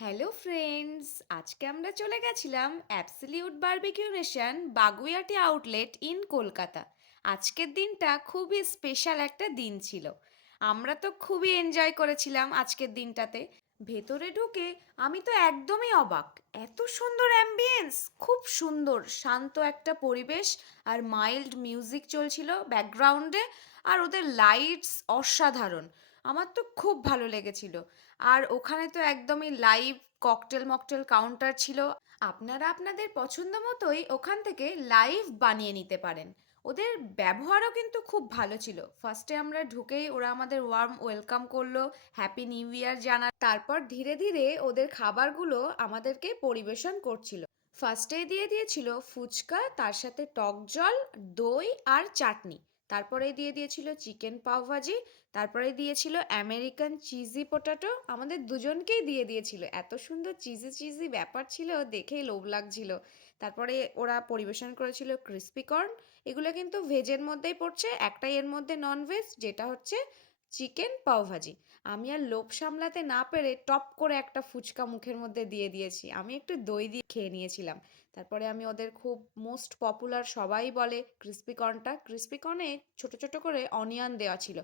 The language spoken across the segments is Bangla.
হ্যালো ফ্রেন্ডস, আজকে আমরা চলে গেছিলাম absolute barbecue nation Baguiati outlet in Kolkata. আজকের দিনটা খুবই স্পেশাল একটা দিন ছিল। আমরা তো খুবই এনজয় করেছিলাম আজকের দিনটাতে। ভেতরে ঢুকে আমি তো একদমই অবাক। এত সুন্দর অ্যাম্বিয়েন্স, খুব সুন্দর শান্ত একটা পরিবেশ, আর মাইল্ড মিউজিক চলছিল ব্যাকগ্রাউন্ডে, আর ওদের লাইটস অসাধারণ। আমার তো খুব ভালো লেগেছিল। আর ওখানে তো একদমই লাইভ ককটেল মকটেল কাউন্টার ছিল। আপনারা আপনাদের পছন্দ মতোই ওখান থেকে লাইভ বানিয়ে নিতে পারেন। ওদের ব্যবহারও কিন্তু খুব ভালো ছিল। ফার্স্টে আমরা ঢুকেই ওরা আমাদের ওয়ার্ম ওয়েলকাম করলো, হ্যাপি নিউ ইয়ার জানা। তারপর ধীরে ধীরে ওদের খাবারগুলো আমাদেরকে পরিবেশন করছিল। ফার্স্টেই দিয়ে দিয়েছিল ফুচকা, তার সাথে টক জল, দই আর চাটনি। তারপরে দিয়ে দিয়েছিল চিকেন পাও ভাজি। তারপরে দিয়েছিল আমেরিকান চিজি পটাটো, আমাদের দুজনকেই দিয়ে দিয়েছিল। এত সুন্দর চিজি চিজি ব্যাপার ছিল, দেখেই লোভ লাগছিল। তারপরে ওরা পরিবেশন করেছিল ক্রিস্পি কর্ন। এগুলো কিন্তু ভেজের মধ্যেই পড়ছে, একটাই এর মধ্যে নন ভেজ, যেটা হচ্ছে চিকেন পাও ভাজি। আমি আর লোভ সামলাতে না পেরে টপ করে একটা ফুচকা মুখের মধ্যে দিয়ে দিয়েছি। আমি একটু দই দিয়ে খেয়ে নিয়েছিলাম। তারপরে আমি ওদের খুব মোস্ট পপুলার, সবাই বলে ক্রিস্পি কর্নটা, ক্রিস্পি কর্নে ছোট ছোট করে অনিয়ন দেওয়া ছিল।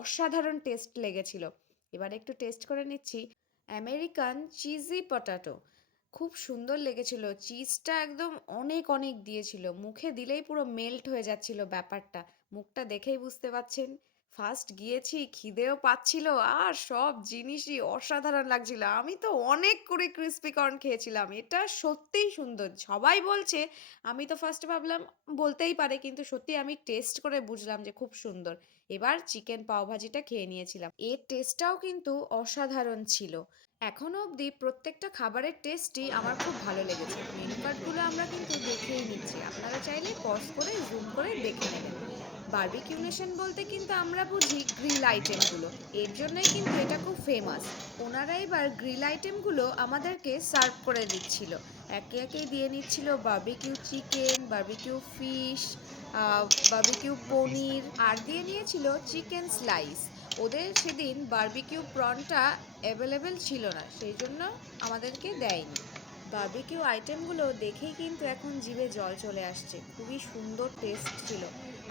অসাধারণ টেস্ট লেগেছিল। এবার একটু টেস্ট করে নিচ্ছি আমেরিকান চিজি পটাটো। খুব সুন্দর লেগেছিল, চিজটা একদম অনেক অনেক দিয়েছিল, মুখে দিলেই পুরো মেল্ট হয়ে যাচ্ছিল ব্যাপারটা। মুখটা দেখেই বুঝতে পাচ্ছেন। ফার্স্ট গিয়েছি, খিদেও পাচ্ছিল, আর সব জিনিসই অসাধারণ লাগছিল। আমি তো অনেক করে ক্রিস্পি কর্ন খেয়েছিলাম, এটা সত্যিই সুন্দর, সবাই বলছে। আমি তো ফার্স্টে ভাবলাম বলতেই পারে, কিন্তু সত্যি আমি টেস্ট করে বুঝলাম যে খুব সুন্দর। এবার চিকেন পাওভাজিটা খেয়ে নিয়েছিলাম, এর টেস্টটাও কিন্তু অসাধারণ ছিল। এখনো অবধি প্রত্যেকটা খাবারের টেস্টই আমার খুব ভালো লেগেছে। মেনু কার্ডগুলো আমরা কিন্তু দেখেই নিচ্ছি, আপনারা চাইলে পজ করে জুম করে দেখে নেবেন। বারবিকিউ নেশন বলতে কিন্তু আমরা বুঝি গ্রিল আইটেমগুলো, এর জন্যই কিন্তু এটা খুব ফেমাস। ওনারা এবার গ্রিল আইটেমগুলো আমাদেরকে সার্ভ করে দিচ্ছিল, একে একে দিয়ে নিচ্ছিল barbecue chicken, barbecue fish, barbecue paneer, আর দিয়ে নিয়েছিল চিকেন স্লাইস। ওদের সেদিন বারবিকিউ প্রনটা অ্যাভেলেবেল ছিল না, সেই জন্য আমাদেরকে দেয়নি। বারবিকিউ আইটেমগুলো দেখেই কিন্তু এখন জিভে জল চলে আসছে, খুবই সুন্দর টেস্ট ছিল।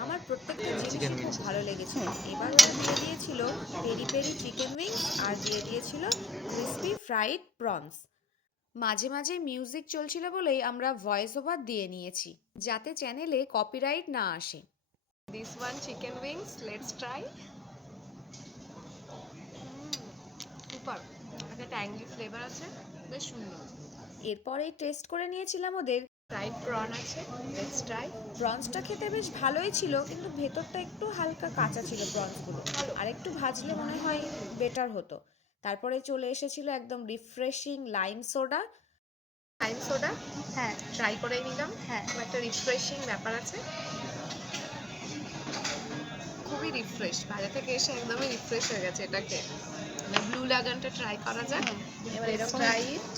আমার প্রত্যেকটা চিকেন জিনিসই খুব উইংস ভালো লেগেছিল। এবার ওরা দিয়ে দিয়েছিল পেরি পেরি চিকেন উইংস, আর দিয়ে দিয়েছিল ক্রিসপি ফ্রাইড প্রনস। মাঝে মাঝে মিউজিক চলছিল বলেই আমরা ভয়েস ওভার দিয়ে নিয়েছি, যাতে চ্যানেলে কপিরাইট না আসে। This one chicken wings, let's try. Super, একটা ট্যাঙ্গি ফ্লেভার আছে, বেশ সুন্দর। এরপরেই টেস্ট করে নিয়েছিলাম ওদের ফ্রাইড প্রন আছে, লেটস ট্রাই। প্রনসটা খেতে বেশ ভালোই ছিল, কিন্তু ভেতরটা একটু হালকা কাঁচা ছিল প্রনসগুলো। ভালো। আর একটু ভাজলে মনে হয় বেটার হতো। তারপরে চলে এসেছিল একদম refreshing lime soda. Lime soda হ্যাঁ, ট্রাই করে নিলাম। হ্যাঁ। খুব একটা রিফ্রেশিং ব্যাপার আছে, খুবই রিফ্রেশ, বাইরে থেকে এসে একদমই রিফ্রেশ হয়ে গেছে এটাকে। ব্লু লাগানটা ট্রাই করা যাক। এবার এরকম ট্রাই ইট।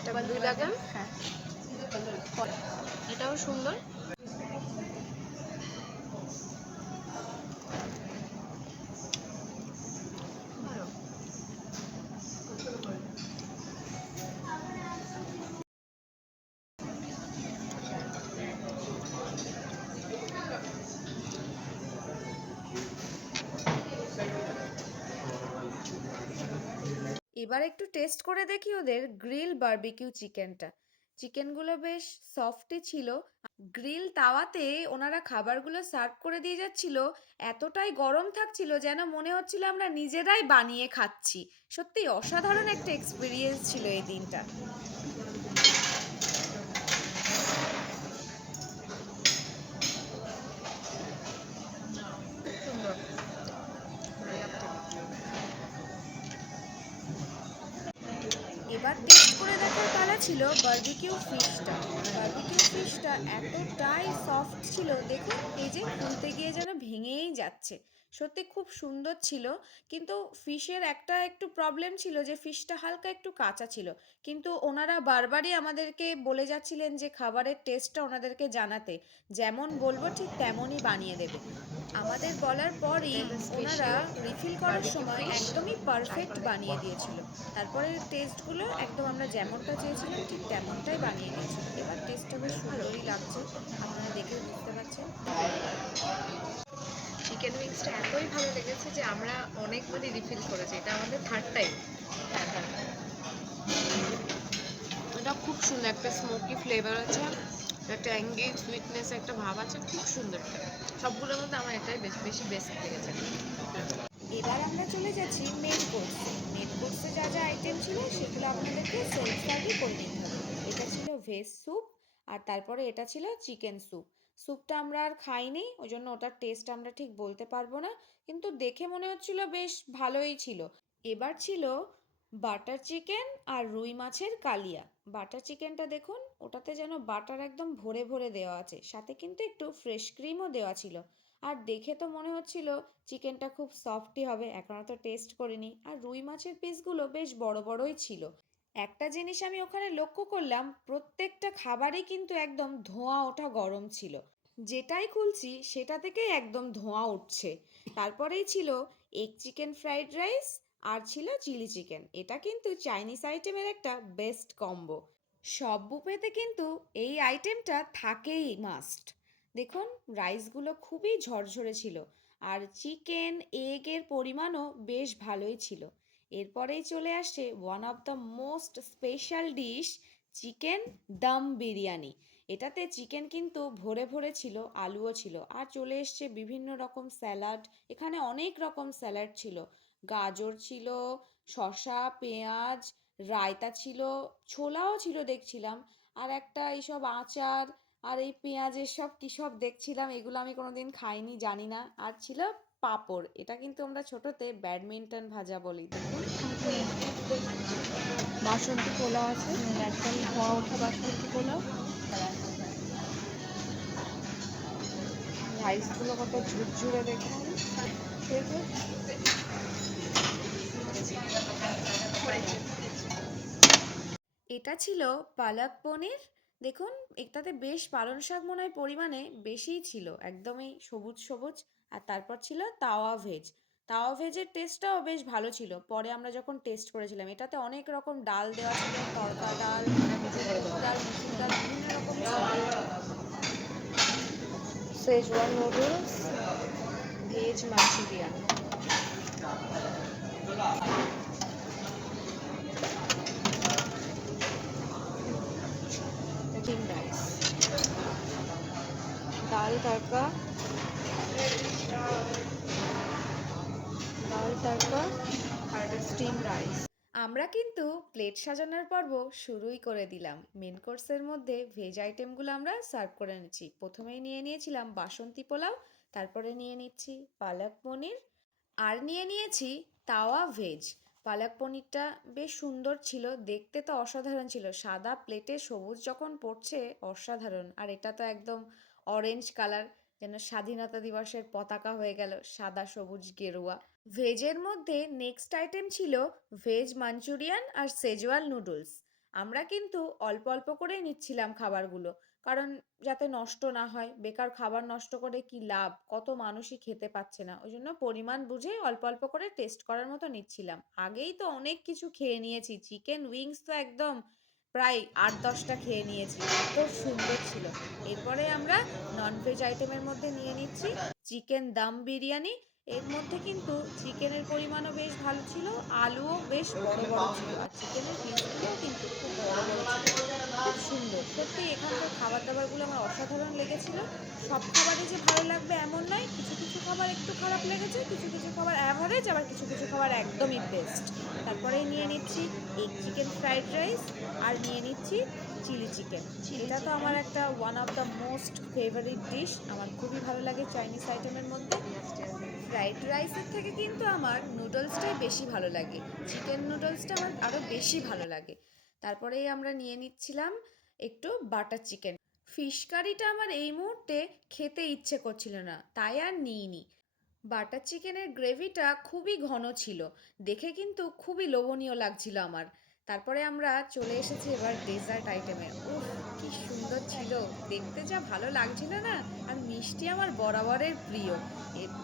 এটা ব্লু লাগান, হ্যাঁ, এটাও সুন্দর। ভালো। এবার একটু টেস্ট করে দেখি ওদের গ্রিল বারবিকিউ চিকেনটা। চিকেনগুলো বেশ সফটই ছিল। গ্রিল তাওয়াতে ওনারা খাবারগুলো সার্ভ করে দিয়ে যাচ্ছিল, এতটাই গরম থাকছিল যেন মনে হচ্ছিল আমরা নিজেরাই বানিয়ে খাচ্ছি। সত্যি অসাধারণ একটা এক্সপিরিয়েন্স ছিল এই দিনটা। সুন্দর। এবার টেস্ট করে দেখার পালা ছিল বারবিকিউ ফিশটা। বারবিকিউ ফিশটা এতটাই সফট ছিল, দেখুন এই যে খুলতে গিয়ে যেন ভেঙেই যাচ্ছে। সত্যি খুব সুন্দর ছিল। কিন্তু ফিশের একটা একটু প্রবলেম ছিল যে ফিশটা হালকা একটু কাঁচা ছিল। কিন্তু ওনারা বারবারই আমাদেরকে বলে যাচ্ছিলেন যে খাবারের টেস্টটা ওনাদেরকে জানাতে। যেমন বলবো ঠিক তেমনই বানিয়ে দেবে। আমাদের বলার পরই এটা ওনারা স্পেশাল রিফিল করার বারবিকিউ সময় ফিশ, একদমই ট্রাই পারফেক্ট করে বানিয়ে দেখো। দিয়েছিল। তারপরে টেস্টগুলো একদম আমরা যেমনটা চেয়েছিলাম ঠিক তেমনটাই বানিয়ে দিয়েছিল। এবার টেস্টটা বেশ ভালো। সুন্দরই লাগছে। আপনারা দেখেই বুঝতে পারছেন। চিকেন উইংসটা এতই ভালো লেগেছে যে আমরা অনেকবারই রিফিল করেছি, এটা আমাদের থার্ড টাইম। এটা খুব সুন্দর, একটা স্মোকি ফ্লেভার আছে, একটা ট্যাঙ্গি সুইটনেস একটা ভাব আছে, খুব সুন্দর। সবগুলোর মধ্যে আমার এটাই বেশি বেশি বেস্ট লেগেছে। এবার আমরা চলে যাচ্ছি মেন কোর্সে। মেন কোর্সে যা যা আইটেম ছিল সেগুলো আপনাদেরকে সেলফ সার্ভই করে নিতে হবে। এটা ছিল ভেজ স্যুপ, আর তারপরে এটা ছিল চিকেন স্যুপ। স্যুপটা আমরা আর খাইনি, ওই জন্য ওটার টেস্ট আমরা ঠিক বলতে পারবো না, কিন্তু দেখে মনে হচ্ছিল বেশ ভালোই ছিল। এবার ছিল বাটার চিকেন আর রুই মাছের কালিয়া। বাটার চিকেনটা দেখুন, ওটাতে যেন বাটার একদম ভরে ভরে দেওয়া আছে, সাথে কিন্তু একটু ফ্রেশ ক্রিমও দেওয়া ছিল। আর দেখে তো মনে হচ্ছিল চিকেনটা খুব সফটই হবে, এখনও তো টেস্ট করিনি। আর রুই মাছের পিসগুলো বেশ বড় বড়ই ছিল। একটা জিনিস আমি ওখানে লক্ষ্য করলাম, প্রত্যেকটা খাবারই কিন্তু একদম ধোঁয়া ওঠা গরম ছিল। যেটাই খুলছি সেটা থেকেই একদম ধোঁয়া উঠছে। তারপরেই ছিল এগ চিকেন ফ্রাইড রাইস, আর ছিল চিলি চিকেন। এটা কিন্তু চাইনিজ আইটেমের একটা বেস্ট কম্বো। সব বুফেতে কিন্তু এই আইটেমটা থাকেই মাস্ট। দেখুন, রাইসগুলো খুবই ঝরঝরে ছিল, আর চিকেন এগের পরিমাণও বেশ ভালোই ছিল। এরপরেই চলে আসছে one of the most special dish, chicken dum biryani. এটাতে চিকেন কিন্তু ভরে ভরে ছিল, আলুও ছিল, আর চলে এসছে বিভিন্ন রকম স্যালাড। এখানে অনেক রকম স্যালাড ছিল, গাজর ছিল, শসা, পেঁয়াজ, রায়তা ছিল, ছোলাও ছিল দেখছিলাম, আর একটা এইসব আচার, আর এই পেঁয়াজের সব কী সব দেখছিলাম, এগুলো আমি কোনোদিন খাইনি, জানি না। আর ছিল পাঁপড়, এটা কিন্তু আমরা ছোটতে ব্যাডমিন্টন ভাজা বলি। দেখুন, বাসন্তী পোলাও আছে, একদম ধোয়া ওঠা বাসন্তী পোলাও। রাইসগুলো কত ঝুরঝুরে দেখুন। দেখুন, এটা ছিল পালক পনির। দেখুন, এটাতে বেশ পালং শাক মনে হয় পরিমাণে বেশিই ছিল, একদমই সবুজ সবুজ। আর তারপর ছিল তাওয়া ভেজ। তাওয়া ভেজের টেস্টটাও বেশ ভালো ছিল, পরে আমরা যখন টেস্ট করেছিলাম। এটাতে অনেক রকম ডাল দেওয়া ছিল, তড়কা ডাল, মুগ ডাল, মুসুর ডাল, বিভিন্ন রকম ছিল। সেজওয়ান নুডলস, ভেজ মাঞ্চুরিয়ান, ডিম রাইস, ডাল তড়কা, ডাল তড়কা, আর স্টিম রাইস। আমরা কিন্তু প্লেট সাজানোর পর্ব শুরুই করে দিলাম। মেন কোর্সের মধ্যে ভেজ আইটেমগুলো আমরা সার্ভ করে নিচ্ছি। প্রথমেই নিয়ে নিয়েছিলাম বাসন্তী পোলাও, তারপরে নিয়ে নিচ্ছি পালক পনির, আর নিয়ে নিয়েছি তাওয়া ভেজ। পালক পনিরটা বেশ সুন্দর ছিল, দেখতে তো অসাধারণ ছিল, সাদা প্লেটে সবুজ যখন পড়ছে অসাধারণ। আর এটা তো একদম অরেঞ্জ কালার, যেন স্বাধীনতা দিবসের পতাকা হয়ে গেল, সাদা সবুজ গেরুয়া। ভেজের মধ্যে নেক্সট আইটেম ছিল ভেজ মাঞ্চুরিয়ান আর সেজওয়াল নুডলস। আমরা কিন্তু অল্প অল্প করেই নিচ্ছিলাম খাবারগুলো, কারণ যাতে নষ্ট না হয়। বেকার খাবার নষ্ট করে কি লাভ, কত মানুষই খেতে পাচ্ছে না, ওই জন্য পরিমাণ বুঝে অল্প অল্প করে টেস্ট করার মতো নিচ্ছিলাম। আগেই তো অনেক কিছু খেয়ে নিয়েছি, চিকেন উইংস তো একদম প্রায় 8-10টা খেয়ে নিয়েছি, এত সুন্দর ছিল। এরপরে আমরা ননভেজ আইটেমের মধ্যে নিয়ে নিচ্ছি চিকেন দম বিরিয়ানি। এর মধ্যে কিন্তু চিকেনের পরিমাণও বেশ ভালো ছিল, আলুও বেশ বড় বড় ছিল, আর চিকেনের পিসগুলোও কিন্তু খুব বড় বড় ছিল, খুব সুন্দর। সত্যি এখানকার খাবার দাবারগুলো আমার অসাধারণ লেগেছিল। সব খাবারই যে ভালো লাগবে এমন নয়, কিছু কিছু খাবার একটু খারাপ লেগেছে, কিছু কিছু খাবার অ্যাভারেজ, আবার কিছু কিছু খাবার একদমই বেস্ট। তারপরেই নিয়ে নিচ্ছি এগ চিকেন ফ্রাইড রাইস, আর নিয়ে নিচ্ছি চিলি চিকেন। চিলি এটা তো চিকেন। আমার একটা one of the most favourite dish, আমার খুবই ভালো লাগে চাইনিজ আইটেমের মধ্যে। ফ্রাইড রাইসের থেকে কিন্তু আমার নুডলসটাই বেশি ভালো লাগে, চিকেন নুডলসটা আমার আরও বেশি ভালো লাগে। তারপরেই আমরা নিয়ে নিচ্ছিলাম একটু বাটার চিকেন। ফিশ কারিটা আমার এই মুহূর্তে খেতে ইচ্ছে করছিল না, তাই আর নিইনি। বাটার চিকেনের গ্রেভিটা খুবই ঘন ছিল, দেখে কিন্তু খুবই লোভনীয় লাগছিল আমার। তারপরে আমরা চলে এসেছি এবার ডেজার্ট আইটেমে। উফ, কি সুন্দর ছিল, দেখতে যা ভালো লাগছিল না। আর মিষ্টি আমার বরাবরের প্রিয়।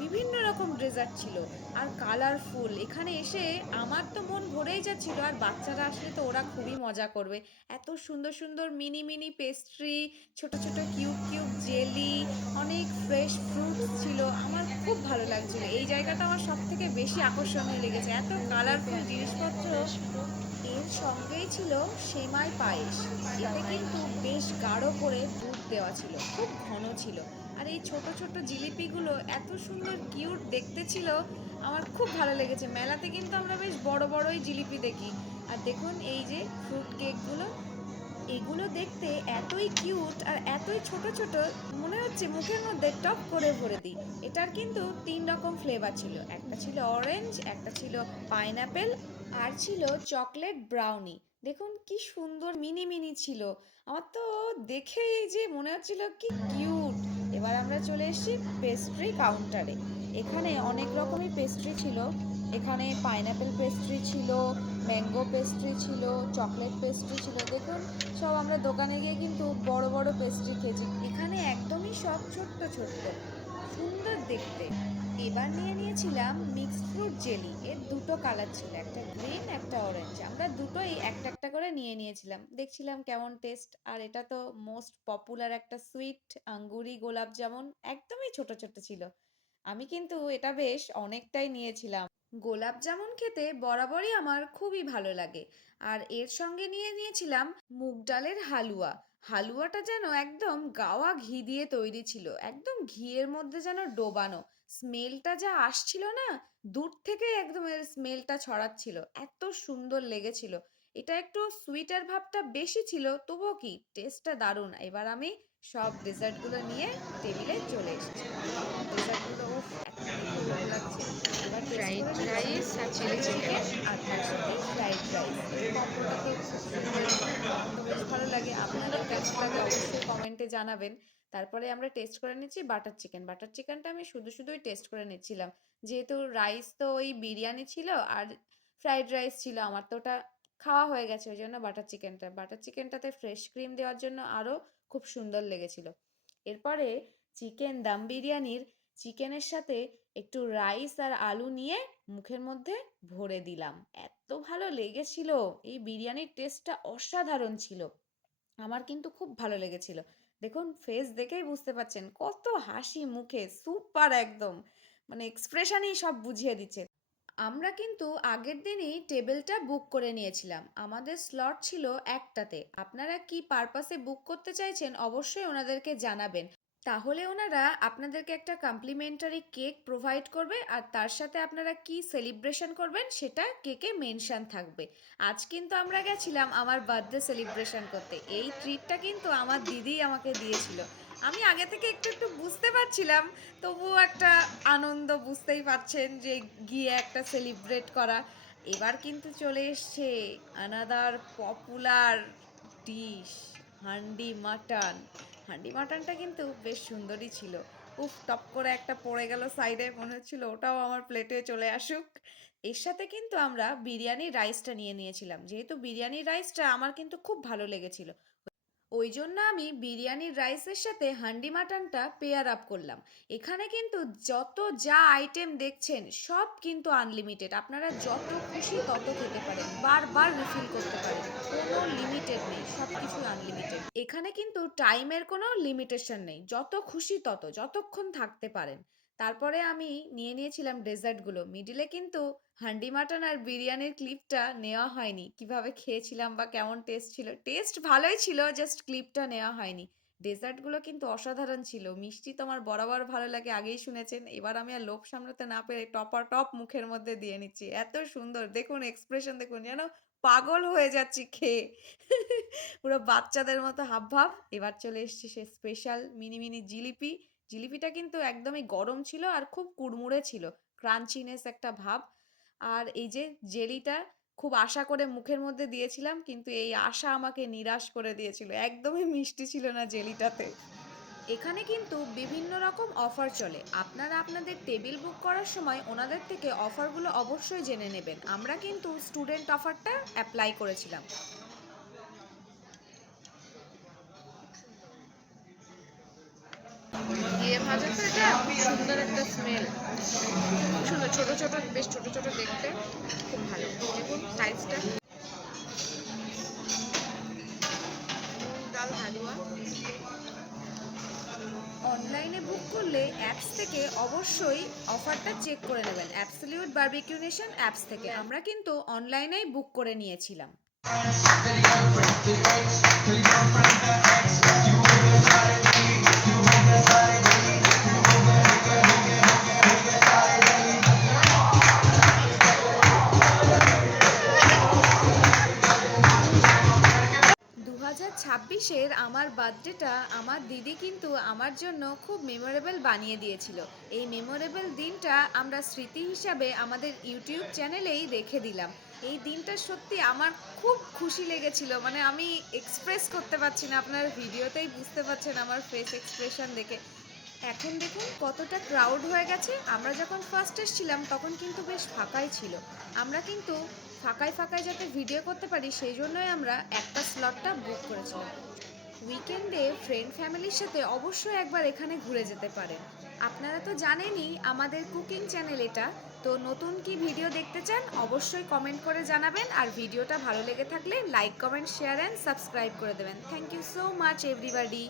বিভিন্ন রকম ডেজার্ট ছিল আর কালারফুল। এখানে এসে আমার তো মন ভরেই যাচ্ছিল, আর বাচ্চারা আসলে তো ওরা খুবই মজা করবে। এত সুন্দর সুন্দর মিনি মিনি পেস্ট্রি, ছোট ছোট কিউব কিউব জেলি, অনেক ফ্রেশ ফ্রুটস ছিল। আমার খুব ভালো লাগছিল, এই জায়গাটা আমার সব থেকে বেশি আকর্ষণীয় লেগেছে, এত কালারফুল জিনিসপত্র। এর সঙ্গেই ছিল সেমাই পায়েস। এতে কিন্তু বেশ গাঢ় করে দুধ দেওয়া ছিল, খুব ঘন ছিল। আর এই ছোট ছোট জিলিপিগুলো এত সুন্দর কিউট দেখতে ছিল, আমার খুব ভালো লেগেছে। মেলাতে কিন্তু আমরা বেশ বড় বড়ই জিলিপি দেখি। আর দেখুন এই যে ফ্রুট কেকগুলো, এগুলো দেখতে এতই কিউট আর এতই ছোট ছোট, মনে হচ্ছে মুখের মধ্যে টপ করে ভরে দিই। এটার কিন্তু 3 রকম ফ্লেভার ছিল, একটা ছিল অরেঞ্জ, একটা ছিল পাইনাপেল, আর ছিল চকলেট ব্রাউনি। দেখুন কি সুন্দর মিনি মিনি ছিল, আমার তো দেখেই যে মনে হচ্ছিল কি কিউট। এবার আমরা চলে এসেছি পেস্ট্রি কাউন্টারে। এখানে অনেক রকমই পেস্ট্রি ছিল। এখানে পাইনাপেল পেস্ট্রি ছিল, ম্যাঙ্গো পেস্ট্রি ছিল, চকলেট পেস্ট্রি ছিল। দেখুন, সব আমরা দোকানে গিয়ে কিন্তু বড় বড় পেস্ট্রি খেয়েছি, এখানে একদমই সব ছোট্ট ছোট্ট, সুন্দর দেখতে। এবার নিয়ে নিয়েছিলাম মিক্সড ফ্রুট জেলি। এর দুটো কালার ছিল, একটা গ্রিন একটা অরেঞ্জ। আমরা দুটোই একটা একটা করে নিয়ে নিয়েছিলাম, দেখছিলাম কেমন টেস্ট। আর এটা তো মোস্ট পপুলার একটা সুইট আঙ্গুরি গোলাপ জামুন, একদমই ছোট ছোট ছিল। আমি কিন্তু এটা বেশ অনেকটাই নিয়েছিলাম। গোলাপ জামুন খেতে বরাবরই আমার খুবই ভালো লাগে। আর এর সঙ্গে নিয়ে নিয়েছিলাম মুগ ডালের হালুয়া। হালুয়াটা যেন একদম গাওয়া ঘি দিয়ে তৈরি ছিল, একদম ঘিয়ের মধ্যে যেন ডোবানো। স্মেলটা যা আসছিল না, দূর থেকে একদম এর স্মেলটা ছড়াচ্ছিল, এত সুন্দর লেগেছিল। এটা একটু সুইটের ভাবটা বেশি ছিল, তবুও কি টেস্টটা দারুণ। এবার আমি সব ডেজার্টগুলো নিয়ে টেবিলে চলে এসেছি। ডেজার্টগুলো উফ, এত দেখে লোভ লাগছে। এবার টেস্ট ফ্রাইড করে নিচ্ছি রাইস আর চিলি চিলি চিকেন। চিকেন, আর তার সাথে ফ্রাইড রাইস। এর কম্বোটা তো খুব সুন্দর, আমার তো বেশ ভালো লাগে। আপনাদের কেমন লাগে অবশ্যই কমেন্টে জানাবেন। তারপরে আমরা টেস্ট করে নিচ্ছি বাটার চিকেন। বাটার চিকেনটা আমি শুধু শুধুই টেস্ট করে নিচ্ছিলাম, যেহেতু রাইস তো ওই বিরিয়ানি ছিল আর ফ্রাইড রাইস ছিল, আমার তো ওটা খাওয়া হয়ে গেছে, ওই জন্য বাটার চিকেনটাতে ফ্রেশ ক্রিম দেওয়ার জন্য আরও খুব সুন্দর লেগেছিল। এরপরে চিকেন দাম বিরিয়ানির চিকেনের সাথে একটু রাইস আর আলু নিয়ে মুখের মধ্যে ভরে দিলাম, এত ভালো লেগেছিল। এই বিরিয়ানির টেস্টটা অসাধারণ ছিল, আমার কিন্তু খুব ভালো লেগেছিল। দেখুন ফেস দেখেই বুঝতে পারছেন কত হাসি মুখে, সুপার একদম, মানে এক্সপ্রেশনই সব বুঝিয়ে দিচ্ছে। আমরা কিন্তু আগের দিনই টেবিলটা বুক করে নিয়েছিলাম, আমাদের স্লট ছিল একটাতে। আপনারা কি পারপাসে বুক করতে চাইছেন অবশ্যই ওনাদেরকে জানাবেন, তাহলে ওনারা আপনাদেরকে একটা কমপ্লিমেন্টারি কেক প্রোভাইড করবে, আর তার সাথে আপনারা কি সেলিব্রেশন করবেন সেটা কেকে মেনশন থাকবে। আজ কিন্তু আমরা গেছিলাম আমার বার্থডে সেলিব্রেশন করতে, এই ট্রিটটা কিন্তু আমার দিদিই আমাকে দিয়েছিল। আমি আগে থেকে একটু একটু বুঝতে পারছিলাম, তবুও একটা আনন্দ, বুঝতেই পারছেন যে গিয়ে একটা সেলিব্রেট করা। এবার কিন্তু চলে এসছে another popular dish, handi mutton. Handi মাটনটা কিন্তু বেশ সুন্দরই ছিল। উফ, টপ করে একটা পড়ে গেল সাইডে, মনে হচ্ছিল ওটাও আমার প্লেটে চলে আসুক। এর সাথে কিন্তু আমরা বিরিয়ানির রাইসটা নিয়ে নিয়েছিলাম, যেহেতু বিরিয়ানির রাইসটা আমার কিন্তু খুব ভালো লেগেছিল, ওই জন্য আমি বিরিয়ানির রাইসের সাথে হান্ডি মাটনটা পেয়ার আপ করলাম। এখানে কিন্তু যত যা আইটেম দেখছেন সব কিন্তু আনলিমিটেড, আপনারা যত খুশি তত খেতে পারেন, বারবার রিফিল করতে পারেন, কোনো লিমিটেড নেই, সব কিছু আনলিমিটেড। এখানে কিন্তু টাইমের কোনো লিমিটেশন নেই, যত খুশি তত, যতক্ষণ থাকতে পারেন। তারপরে আমি নিয়ে নিয়েছিলাম ডেজার্টগুলো। মিডিলে কিন্তু হান্ডি মাটন আর বিরিয়ানির ক্লিপটা নেওয়া হয়নি, কিভাবে খেয়েছিলাম বা কেমন টেস্ট ছিল। টেস্ট ভালোই ছিল, জাস্ট ক্লিপটা নেওয়া হয়নি। ডেজার্টগুলো কিন্তু অসাধারণ ছিল, মিষ্টি তো আমার বরাবর ভালো লাগে, আগেই শুনেছেন। এবার আমি আর লোভ সামলাতে না পেরে টপার টপ মুখের মধ্যে দিয়ে নিচ্ছি, এত সুন্দর দেখুন এক্সপ্রেশন, দেখুন যেন পাগল হয়ে যাচ্ছি খেয়ে। পুরো বাচ্চাদের মতো হাব ভাব। এবার চলে এসছে সে স্পেশাল মিনি মিনি জিলিপি। জিলিপিটা কিন্তু একদমই গরম ছিল আর খুব কুড়মুড়ে ছিল, ক্রাঞ্চিনেস একটা ভাব। আর এই যে জেলিটা, খুব আশা করে মুখের মধ্যে দিয়েছিলাম, কিন্তু এই আশা আমাকে নিরাশ করে দিয়েছিল, একদমই মিষ্টি ছিল না জেলিটাতে। এখানে কিন্তু বিভিন্ন রকম অফার চলে। আপনারা আপনাদের টেবিল বুক করার সময় ওনাদের থেকে অফারগুলো অবশ্যই জেনে নেবেন। আমরা কিন্তু স্টুডেন্ট অফারটা অ্যাপ্লাই করেছিলাম। দিয়ে ভাজা তো এটা খুব সুন্দর একটা স্মেল, সুন্দর ছোট ছোট, বেশ ছোট ছোট দেখতে, খুব ভালো। দেখুন সাইজটা, ডাল হালুয়া। অনলাইনে বুক করলে অ্যাপস থেকে অবশ্যই অফারটা চেক করে নেবেন। অ্যাবসলিউট বারবিকিউ নেশন অ্যাপস থেকে আমরা কিন্তু অনলাইনেই বুক করে নিয়েছিলাম। 2026-এর আমার বার্থডেটা আমার দিদি কিন্তু আমার জন্য খুব মেমোরেবল বানিয়ে দিয়েছিল। এই মেমোরেবল দিনটা আমরা স্মৃতি হিসাবে আমাদের ইউটিউব চ্যানেলেই রেখে দিলাম। এই দিনটা সত্যি আমার খুব খুশি লেগেছিল, মানে আমি এক্সপ্রেস করতে পারছি না, আপনার ভিডিওতেই বুঝতে পারছেন আমার ফেস এক্সপ্রেশন দেখে। এখন দেখুন কতটা ক্রাউড হয়ে গেছে। আমরা যখন ফার্স্ট এসেছিলাম তখন কিন্তু বেশ ফাঁকাই ছিল। আমরা কিন্তু ফাঁকায় ফাঁকায় যাতে ভিডিও করতে পারি সেই জন্যই আমরা একটা স্লটটা বুক করেছিলাম। উইকেন্ডে ফ্রেন্ড ফ্যামিলির সাথে অবশ্যই একবার এখানে ঘুরে যেতে পারেন। আপনারা তো জানেনই আমাদের কুকিং চ্যানেল এটা। তো নতুন কি ভিডিও দেখতে চান অবশ্যই কমেন্ট করে জানাবেন, আর ভিডিওটা ভালো লেগে থাকলে like comment share and subscribe করে দেবেন। Thank you so much everybody.